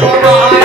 Bye.